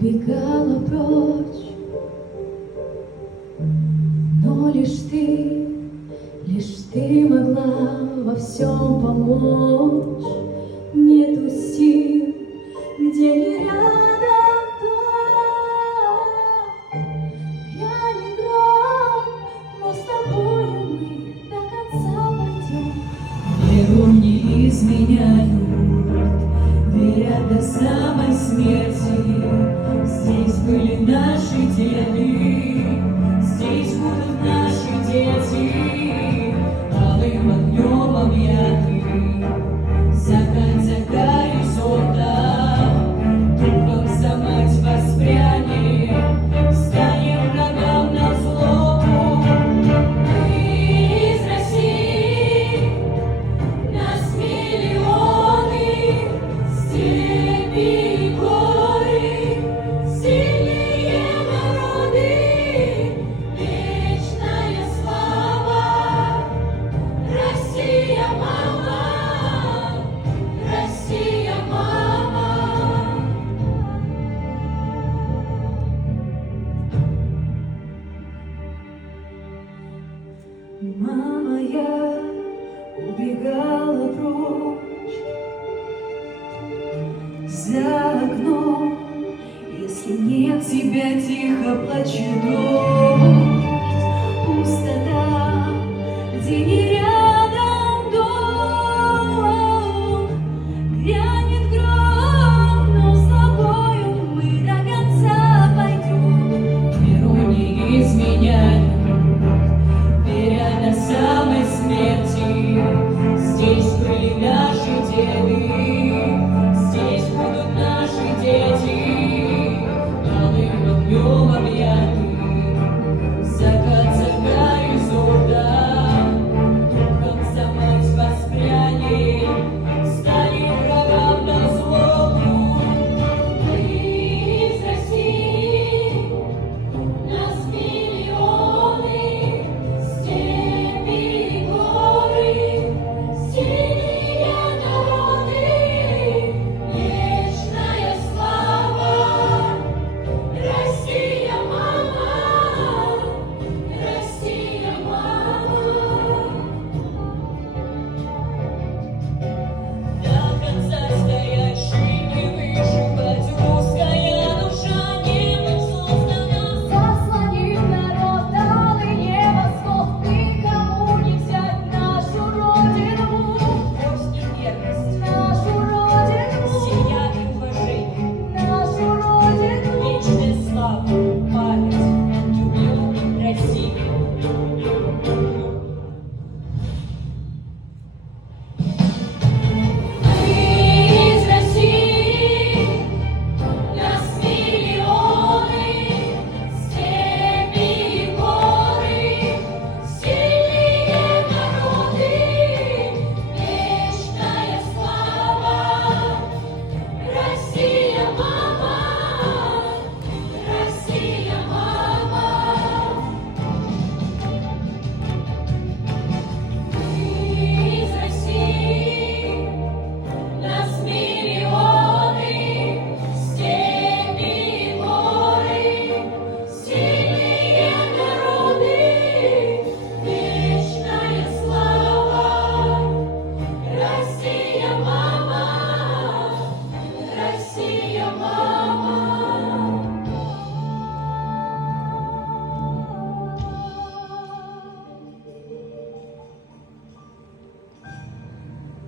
убегала прочь, но лишь ты могла во всем помочь. Нету сил, где не рядом дом. Я не гром, но с тобою мы до конца пойдем. Веру не изменяют, верят до самой смерти. Здесь были наши деды, здесь будут наши дети. Алым огнем объяты, закат за горизонтом, духом за мать воспрянем, станем врагам назло. Мы из России, нас миллионы, степи и горы, сильные народы, вечная слава. Россия, мама, Россия, мама. Мама, я убегала прочь за окном. Если нет тебя, тихо плачет дождь. Пустота, где не рядом.